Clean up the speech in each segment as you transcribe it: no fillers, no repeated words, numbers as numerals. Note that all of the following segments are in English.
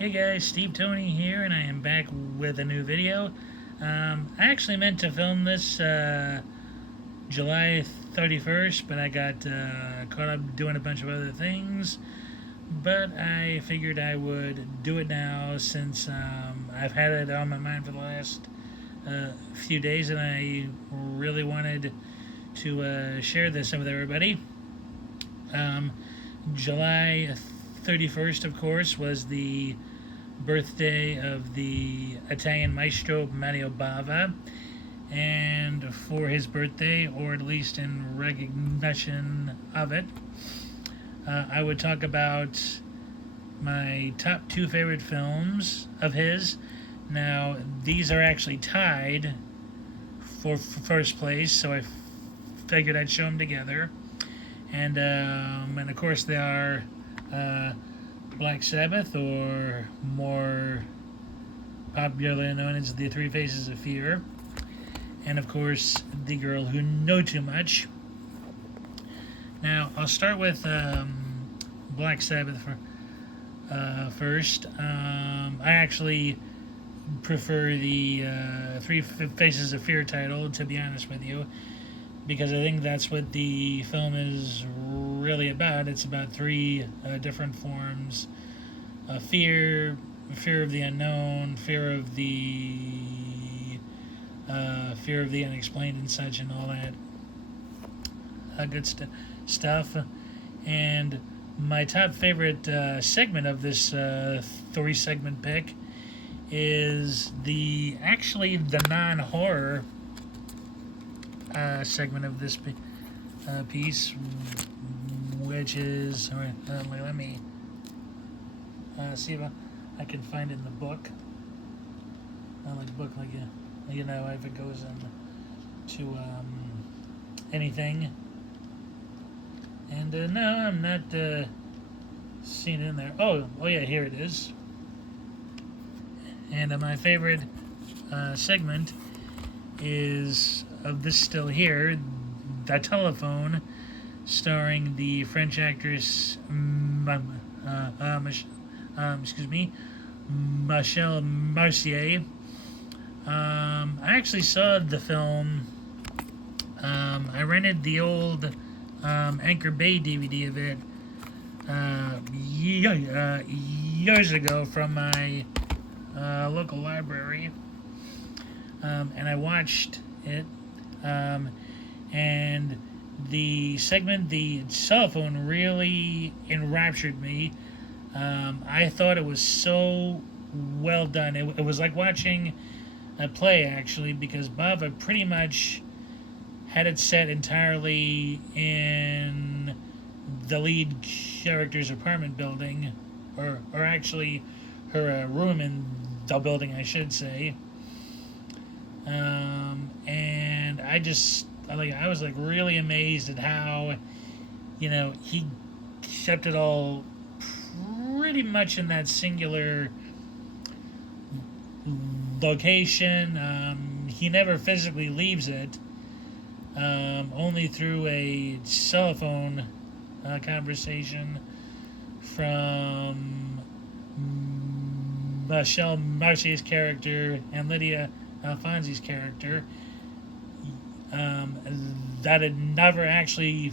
Hey guys, Steve Tony here, and I am back with a new video. I actually meant to film this July 31st, but I got caught up doing a bunch of other things. But I figured I would do it now since I've had it on my mind for the last few days, and I really wanted to share this with everybody. Um, July 31st, of course, was the birthday of the Italian Maestro Bava, and for his birthday, or at least in recognition of it, I would talk about my top two favorite films of his. Now, these are actually tied for first place, so I figured I'd show them together. And of course, they are Black Sabbath, or more popularly known as The Three Faces of Fear, and of course, The Girl Who Knew Too Much. Now, I'll start with Black Sabbath first. I actually prefer the Three Faces of Fear title, to be honest with you, because I think that's what the film is really about. It's about three different forms: fear, fear of the unknown, fear of the unexplained, and such, and all that good stuff. And my top favorite segment of this three-segment pick is the non-horror segment of this piece, which is, all right, let me see if I can find it in the book. Like the book, like if it goes into anything. And no, I'm not seeing it in there. Oh yeah, here it is. And my favorite segment is of this still here, The Telephone, starring the French actress Michelle Mercier. I actually saw the film. I rented the old Anchor Bay DVD of it years ago from my local library, and I watched it. And the segment, the cell phone, really enraptured me. I thought it was so well done. It was like watching a play, actually, because Bava pretty much had it set entirely in the lead character's apartment building, or actually her room in the building, I should say. And I was like really amazed at how, he kept it all pretty much in that singular location. He never physically leaves it, only through a cell phone conversation from Michelle Marcier's character and Lydia Alfonsi's character, that it never actually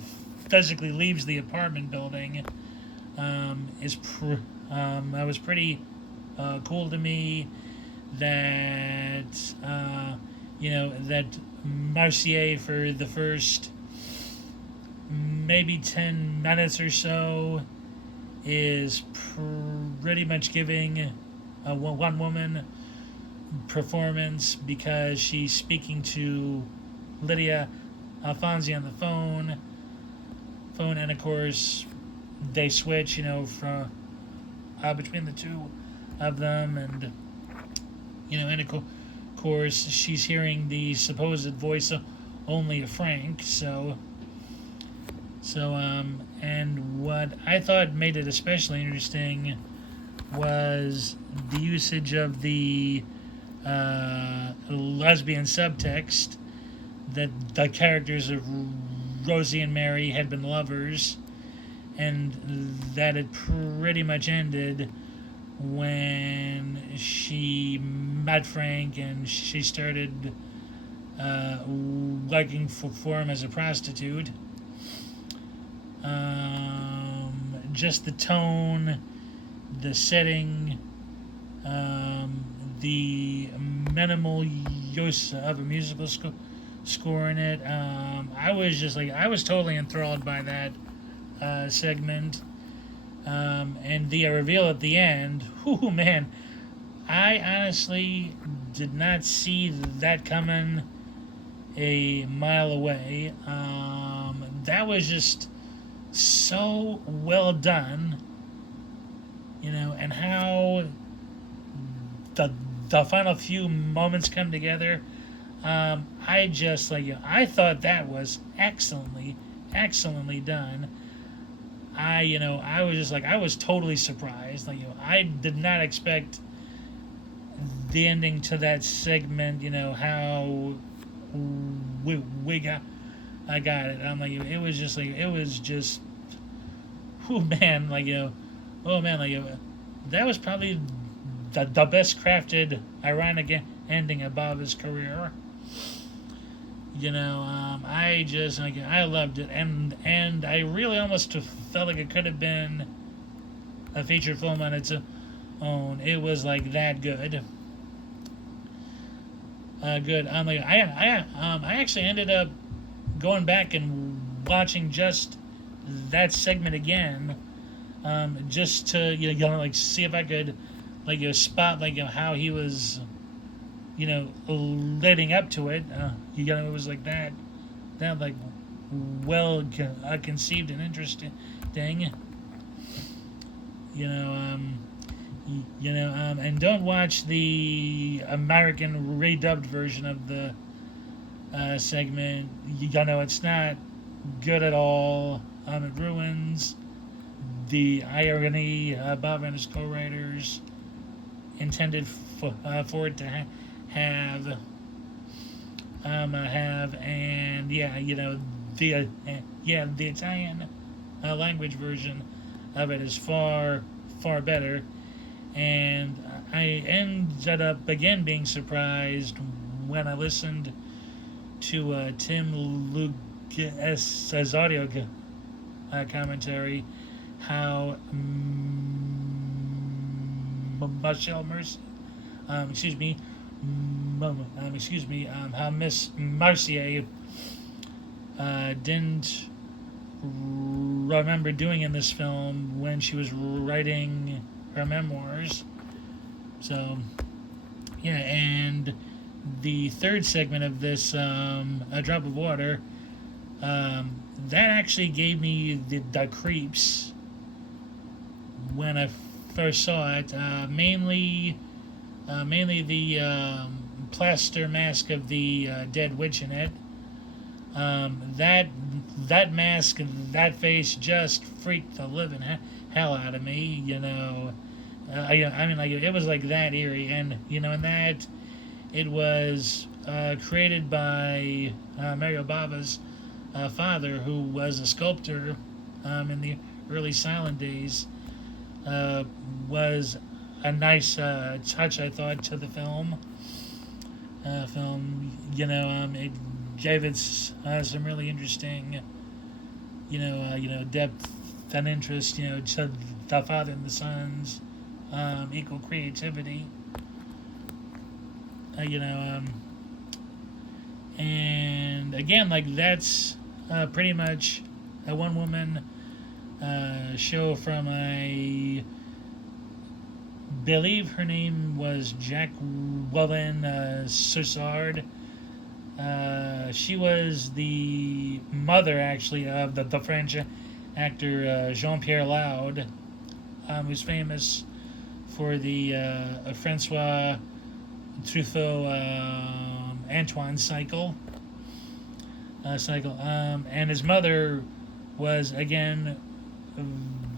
physically leaves the apartment building. That was pretty cool to me. That that Marcier, for the first maybe 10 minutes or so, is pretty much giving a one woman performance, because she's speaking to Lydia Alfonsi on the phone, and of course they switch, from between the two of them, and and of course she's hearing the supposed voice only of Frank. And what I thought made it especially interesting was the usage of the lesbian subtext, that the characters of Rosie and Mary had been lovers, and that it pretty much ended when she met Frank and she started working for him as a prostitute. Just the tone, the setting, the minimal use of a musical score in it. I was just like, I was totally enthralled by that segment. And the reveal at the end, whoo man, I honestly did not see that coming a mile away. That was just so well done, and how the the final few moments come together. I just I thought that was excellently done. I was just I was totally surprised. I did not expect the ending to that segment. How we got I got it. I'm it was just oh man, oh man, that was probably the best crafted ironic ending of Bava's career. I just I loved it, and I really almost felt like it could have been a feature film on its own. It was that good. Good. I actually ended up going back and watching just that segment again, just to see if I could spot how he was leading up to it. It was that well conceived and interesting. And don't watch the American redubbed version of the segment. It's not good at all. It ruins the irony Bob and his co-writers intended for it to have. And the Italian language version of it is far better. And I ended up again being surprised when I listened to Tim Luke's audio commentary, how Michelle Mercy, how Miss Mercier didn't remember doing in this film when she was writing her memoirs. So, yeah, and the third segment of this, A Drop of Water, that actually gave me the creeps when I first saw it. Mainly the plaster mask of the dead witch in it. That mask, that face just freaked the living hell out of me. It was that eerie, and and that it was created by Mario Bava's father, who was a sculptor in the early silent days. Was a nice touch, I thought, to the film. It gave it some really interesting, depth and interest, to the father and the son's equal creativity. And again, that's pretty much a one-woman show from I believe her name was Jacqueline Sussard. She was the mother, actually, of the French actor Jean-Pierre Laud, who's famous for the Francois Truffaut Antoine cycle. And his mother was, again,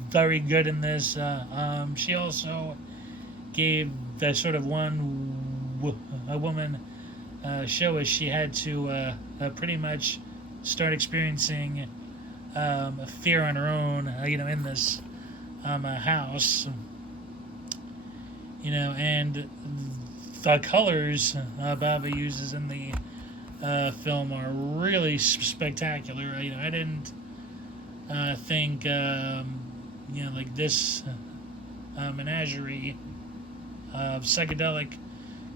very good in this. She also gave the sort of a woman show as she had to pretty much start experiencing fear on her own, in this house. and the colors Bava uses in the film are really spectacular. I didn't think, like this menagerie of psychedelic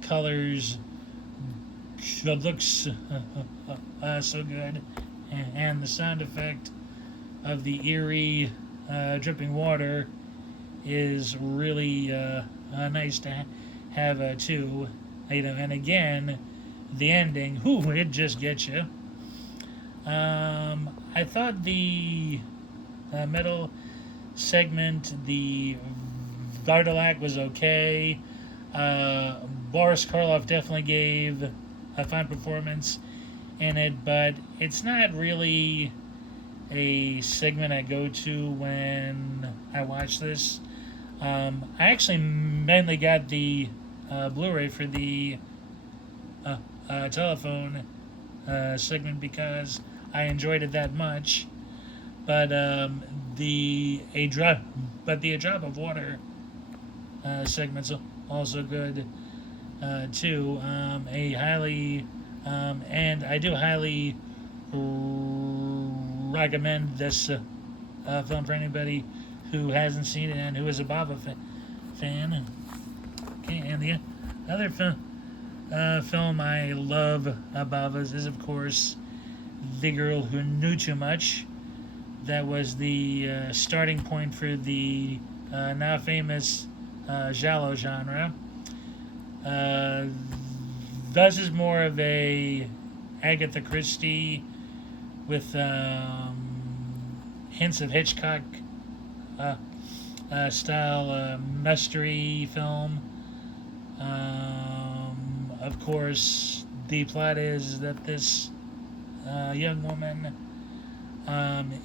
colors looks so good, and the sound effect of the eerie dripping water is really nice to have too. And again, the ending, it just gets you. I thought the middle segment, the Vardalak, was okay. Boris Karloff definitely gave a fine performance in it, but it's not really a segment I go to when I watch this. I actually mainly got the Blu-ray for the telephone segment because I enjoyed it that much. But the a drop of water segment's also good too. A highly and I do highly recommend this film for anybody who hasn't seen it and who is a Bava fan. Okay, and the other film I love Bava's is, of course, The Girl Who Knew Too Much. That was the starting point for the now famous giallo genre. This is more of a Agatha Christie with hints of Hitchcock style mystery film. Of course, the plot is that this young woman,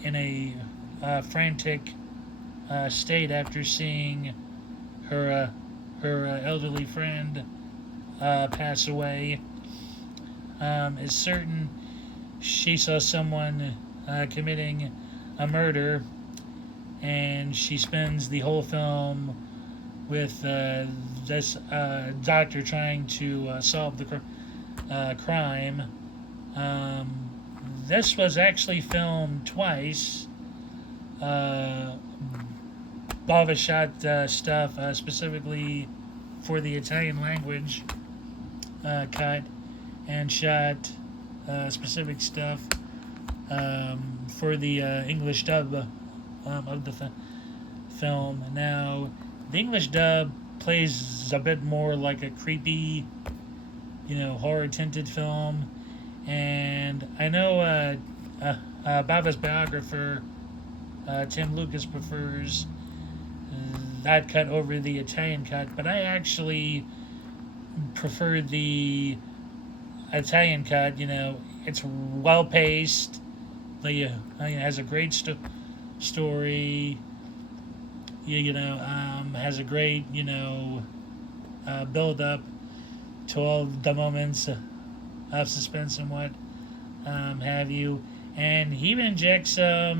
in a frantic state after seeing her elderly friend pass away, is certain she saw someone committing a murder, and she spends the whole film with this doctor trying to solve the crime. This was actually filmed twice. Bava shot stuff specifically for the Italian language cut, and shot specific stuff for the English dub of the film. Now, the English dub plays a bit more like a creepy, horror tinted film, and I know Bava's biographer Tim Lucas prefers that cut over the Italian cut, but I actually prefer the Italian cut. It's well paced. It has a great story. Has a great build up to all the moments of suspense and what have you, and he even injects a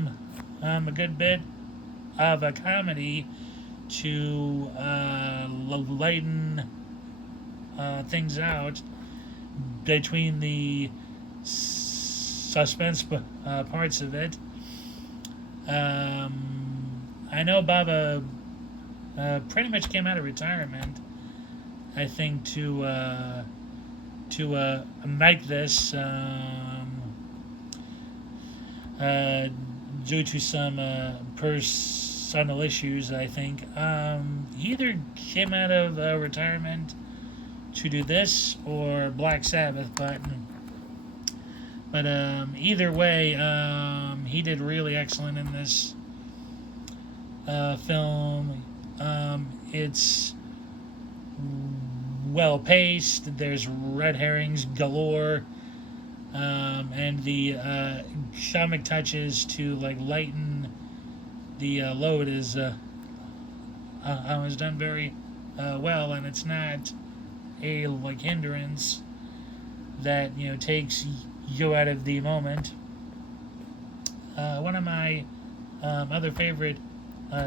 good bit of a comedy to lighten things out between the suspense parts of it. I know Bava pretty much came out of retirement, I think, to make this due to some personal issues, I think. He either came out of retirement to do this or Black Sabbath, but either way, he did really excellent in this film. It's well paced. There's red herrings galore, and the comic touches to lighten the load is done very well, and it's not a hindrance that takes you out of the moment. One of my other favorite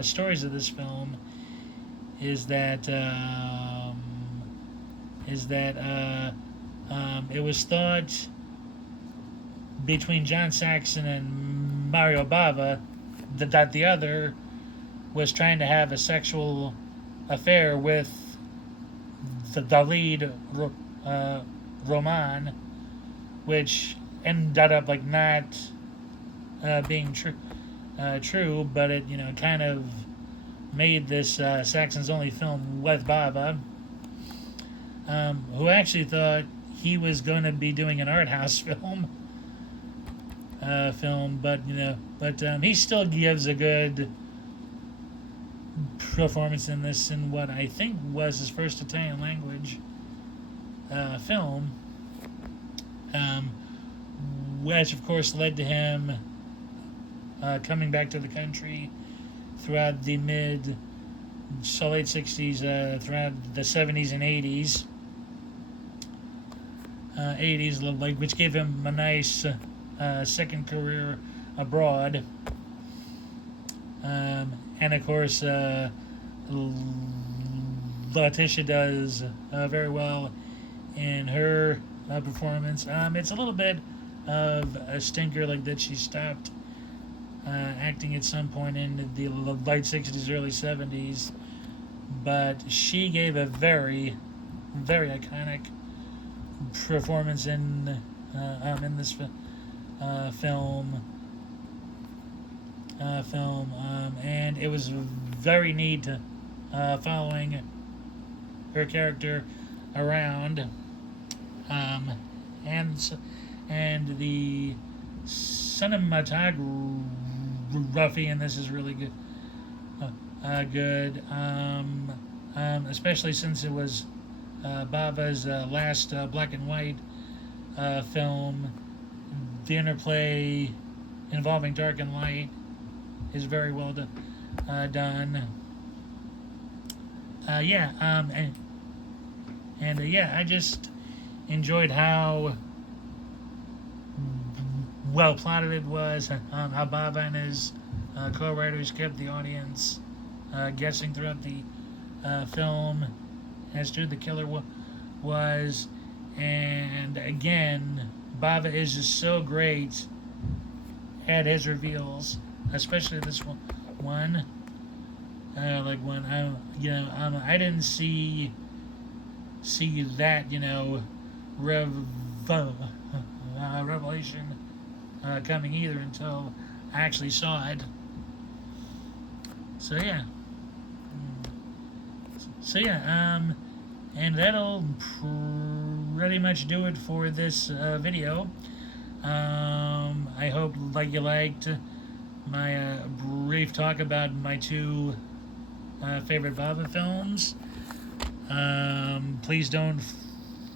stories of this film is that is that it was thought between John Saxon and Mario Bava that the other was trying to have a sexual affair with the lead, Roman, which ended up like not being true, but it kind of made this Saxon's only film with Bava, who actually thought he was going to be doing an art house film, but he still gives a good performance in this, in what I think was his first Italian language film, which of course led to him coming back to the country throughout the late 60s, throughout the 70s and 80s, which gave him a nice second career abroad. And of course, Letitia does very well in her performance. It's a little bit of a stinker, like that she stopped acting at some point in the late 60s, early 70s, but she gave a very, very iconic performance in this film, and it was very neat following her character around, and the cinematography in this is really good. Especially since it was Bava's last black and white film. The interplay involving dark and light is very well done. I just enjoyed how well plotted it was, how Bava and his co-writers kept the audience guessing throughout the film as to who the killer was. And again, Bava is just so great at his reveals, especially this one. Like when I didn't see that revelation coming either until I actually saw it. And that'll pretty much do it for this video. I hope you liked my brief talk about my two favorite Bava films. Please don't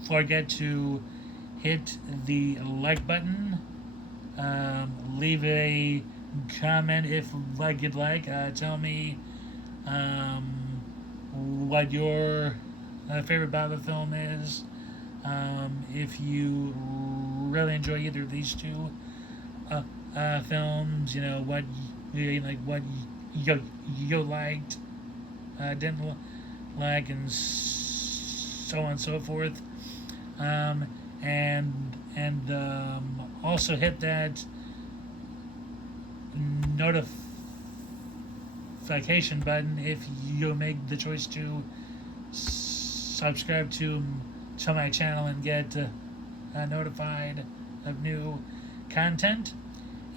forget to hit the like button. Leave a comment if you'd like. Tell me what your favorite Bava film is. If you really enjoy either of these two films, what you liked, didn't like, and so on and so forth. And also hit that notification button if you make the choice to subscribe to my channel and get notified of new content.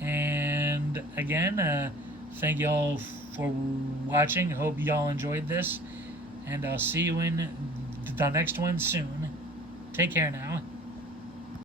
And again, thank you all for watching. Hope y'all enjoyed this, and I'll see you in the next one soon. Take care now.